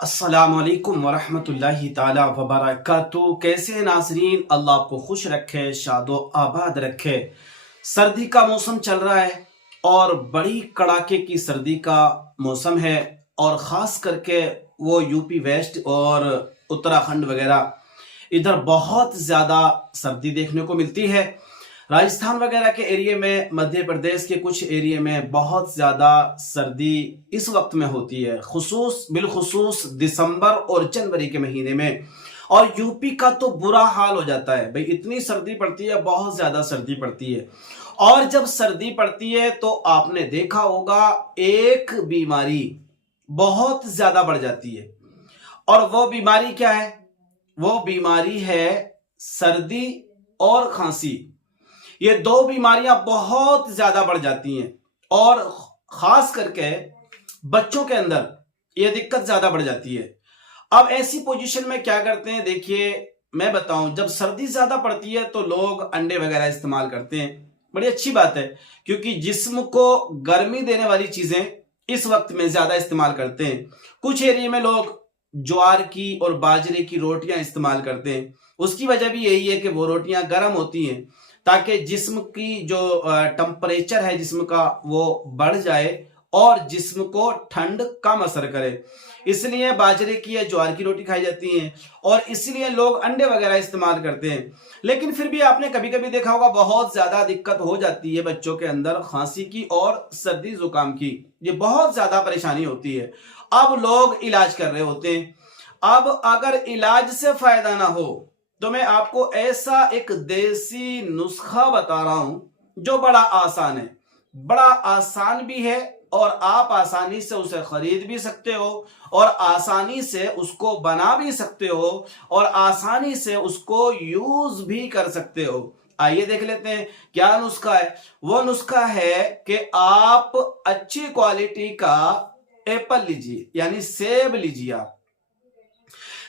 अस्सलामुअलैकुम वरहमतुल्लाहि ताला वबरकातुहू। कैसे हैं नाज़रीन? अल्लाह आपको खुश रखे, शादो आबाद रखे। सर्दी का मौसम चल रहा है और बड़ी कड़ाके की सर्दी का मौसम है और ख़ास करके वो यूपी वेस्ट और उत्तराखंड वगैरह इधर बहुत ज़्यादा सर्दी देखने को मिलती है। राजस्थान वगैरह के एरिया में, मध्य प्रदेश के कुछ एरिया में बहुत ज़्यादा सर्दी इस वक्त में होती है, बिलखुसूस दिसंबर और जनवरी के महीने में। और यूपी का तो बुरा हाल हो जाता है भाई, इतनी सर्दी पड़ती है, बहुत ज़्यादा सर्दी पड़ती है। और जब सर्दी पड़ती है तो आपने देखा होगा एक बीमारी बहुत ज़्यादा बढ़ जाती है। और वो बीमारी क्या है? वो बीमारी है सर्दी और खांसी। ये दो बीमारियां बहुत ज्यादा बढ़ जाती हैं और खास करके बच्चों के अंदर ये दिक्कत ज्यादा बढ़ जाती है। अब ऐसी पोजीशन में क्या करते हैं, देखिए मैं बताऊं, जब सर्दी ज्यादा पड़ती है तो लोग अंडे वगैरह इस्तेमाल करते हैं। बड़ी अच्छी बात है, क्योंकि जिस्म को गर्मी देने वाली चीजें इस वक्त में ज्यादा इस्तेमाल करते हैं। कुछ एरिया में लोग ज्वार की और बाजरे की रोटियां इस्तेमाल करते हैं। उसकी वजह भी यही है कि वो रोटियां गर्म होती हैं ताकि जिस्म की जो टेम्परेचर है जिस्म का वो बढ़ जाए और जिस्म को ठंड कम असर करे। इसलिए बाजरे की या ज्वार की रोटी खाई जाती है और इसलिए लोग अंडे वगैरह इस्तेमाल करते हैं। लेकिन फिर भी आपने कभी कभी देखा होगा बहुत ज्यादा दिक्कत हो जाती है बच्चों के अंदर खांसी की और सर्दी जुकाम की। ये बहुत ज्यादा परेशानी होती है। अब लोग इलाज कर रहे होते हैं। अब अगर इलाज से फायदा ना हो तो मैं आपको ऐसा एक देसी नुस्खा बता रहा हूं जो बड़ा आसान है, बड़ा आसान भी है और आप आसानी से उसे खरीद भी सकते हो और आसानी से उसको बना भी सकते हो और आसानी से उसको यूज भी कर सकते हो। आइए देख लेते हैं क्या नुस्खा है। वो नुस्खा है कि आप अच्छी क्वालिटी का एप्पल लीजिए, यानी सेब लीजिए। आप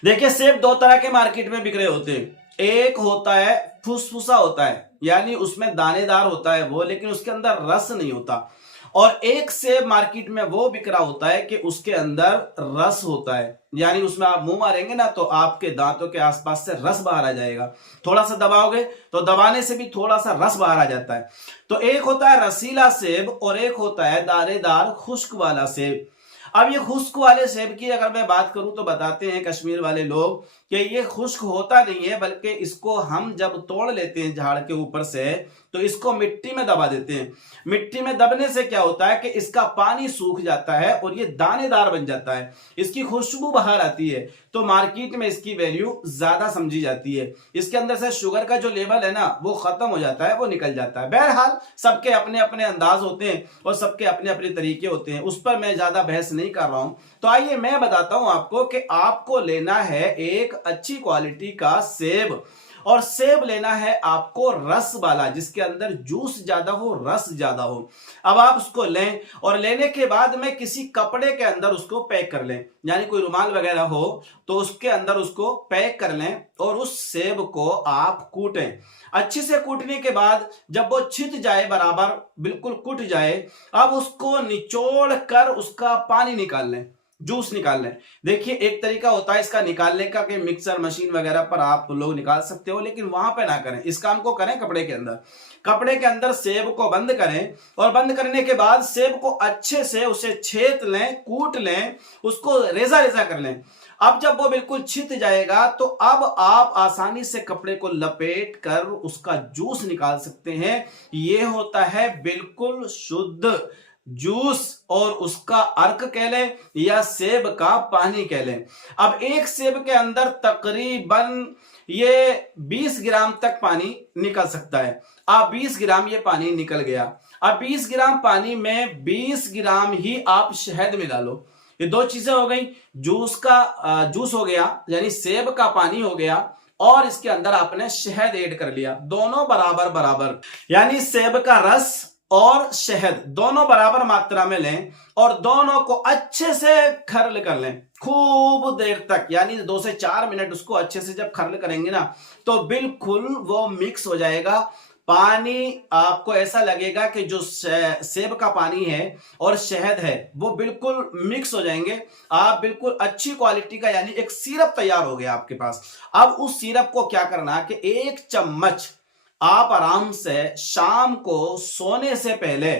देखिए, सेब दो तरह के मार्केट में बिक रहे होते हैं। एक होता है फुसफुसा होता है, यानी उसमें दानेदार होता है वो, लेकिन उसके अंदर रस नहीं होता। और एक सेब मार्केट में वो बिक रहा होता है कि उसके अंदर रस होता है, यानी उसमें आप मुंह मारेंगे ना तो आपके दांतों के आसपास से रस बाहर आ जाएगा। थोड़ा सा दबाओगे तो दबाने से भी थोड़ा सा रस बाहर आ जाता है। तो एक होता है रसीला सेब और एक होता है दानेदार खुश्क वाला सेब। अब ये खुश्क वाले सेब की अगर मैं बात करूं तो बताते हैं कश्मीर वाले लोग कि ये खुश्क होता नहीं है, बल्कि इसको हम जब तोड़ लेते हैं झाड़ के ऊपर से तो इसको मिट्टी में दबा देते हैं। मिट्टी में दबने से क्या होता है कि इसका पानी सूख जाता है और ये दानेदार बन जाता है, इसकी खुशबू बाहर आती है, तो मार्केट में इसकी वैल्यू ज्यादा समझी जाती है। इसके अंदर से शुगर का जो लेवल है ना वो खत्म हो जाता है, वो निकल जाता है। बहरहाल सबके अपने अपने अंदाज होते हैं और सबके अपने अपने तरीके होते हैं, उस पर मैं ज्यादा बहस नहीं कर रहा हूं। तो आइए मैं बताता हूं आपको कि आपको लेना है एक अच्छी क्वालिटी का सेब, और सेब लेना है आपको रस वाला, जिसके अंदर जूस ज्यादा हो, रस ज्यादा हो। अब आप उसको लें और लेने के बाद में किसी कपड़े के अंदर उसको पैक कर लें, यानी कोई रुमाल वगैरह हो तो उसके अंदर उसको पैक कर लें और उस सेब को आप कूटें। अच्छे से कूटने के बाद जब वो छिद जाए, बराबर बिल्कुल कुट जाए, अब उसको निचोड़ कर उसका पानी निकाल लें, जूस निकाल लें। देखिए एक तरीका होता है इसका निकालने का कि मिक्सर मशीन वगैरह पर आप लोग निकाल सकते हो, लेकिन वहां पे ना करें, इस काम को करें कपड़े के अंदर। कपड़े के अंदर सेब को बंद करें और बंद करने के बाद सेब को अच्छे से उसे छेद लें, कूट लें, उसको रेजा रेजा कर लें। अब जब वो बिल्कुल छिद जाएगा तो अब आप आसानी से कपड़े को लपेट कर उसका जूस निकाल सकते हैं। ये होता है बिल्कुल शुद्ध जूस, और उसका अर्क कह लें या सेब का पानी कह लें। अब एक सेब के अंदर तकरीबन ये 20 ग्राम तक पानी निकल सकता है। अब 20 ग्राम ये पानी निकल गया। अब 20 ग्राम पानी में 20 ग्राम ही आप शहद मिला लो। ये दो चीजें हो गई, जूस हो गया यानी सेब का पानी हो गया, और इसके अंदर आपने शहद ऐड कर लिया, दोनों बराबर बराबर, यानी सेब का रस और शहद दोनों बराबर मात्रा में लें और दोनों को अच्छे से खर्ल कर लें खूब देर तक, यानी 2 से 4 मिनट उसको अच्छे से जब खर्ल करेंगे ना तो बिल्कुल वो मिक्स हो जाएगा। पानी आपको ऐसा लगेगा कि जो सेब का पानी है और शहद है वो बिल्कुल मिक्स हो जाएंगे। आप बिल्कुल अच्छी क्वालिटी का यानी एक सिरप तैयार हो गया आपके पास। अब उस सिरप को क्या करना कि 1 चम्मच आप आराम से शाम को सोने से पहले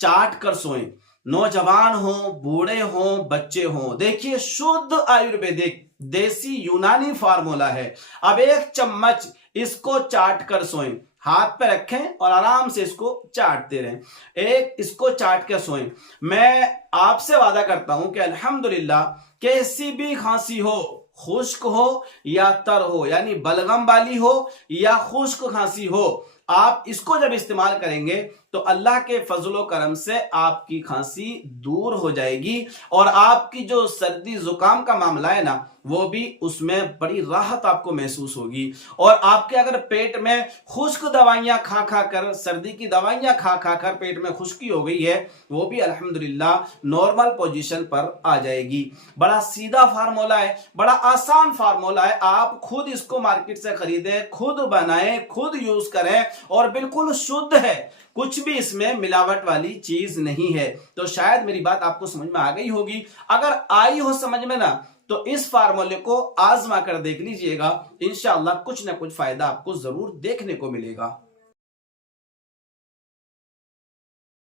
चाट कर सोएं। नौजवान हो, बूढ़े हो, बच्चे हो, देखिए शुद्ध आयुर्वेदिक देसी यूनानी फार्मूला है। अब 1 चम्मच इसको चाट कर सोएं, हाथ पे रखें और आराम से इसको चाटते रहें। एक इसको चाट के सोएं। मैं आपसे वादा करता हूं कि अल्हम्दुलिल्लाह कैसी भी खांसी हो, खुश्क हो या तर हो, यानी बलगम वाली हो या खुश्क खांसी हो, आप इसको जब इस्तेमाल करेंगे तो अल्लाह के फजलो करम से आपकी खांसी दूर हो जाएगी और आपकी जो सर्दी जुकाम का मामला है ना वो भी उसमें बड़ी राहत आपको महसूस होगी। और आपके अगर पेट में खुश्क दवाइयां खा खा कर, सर्दी की दवाइयां खा खा कर पेट में खुश्की हो गई है, वो भी अल्हम्दुलिल्लाह नॉर्मल पोजीशन पर आ जाएगी। बड़ा सीधा फार्मूला है, बड़ा आसान फार्मूला है। आप खुद इसको मार्केट से खरीदें, खुद बनाएं, खुद यूज करें और बिल्कुल शुद्ध है, कुछ भी इसमें मिलावट वाली चीज नहीं है। तो शायद मेरी बात आपको समझ में आ गई होगी। अगर आई हो समझ में ना तो इस फार्मूले को आजमा कर देख लीजिएगा, इंशाअल्लाह कुछ ना कुछ फायदा आपको जरूर देखने को मिलेगा।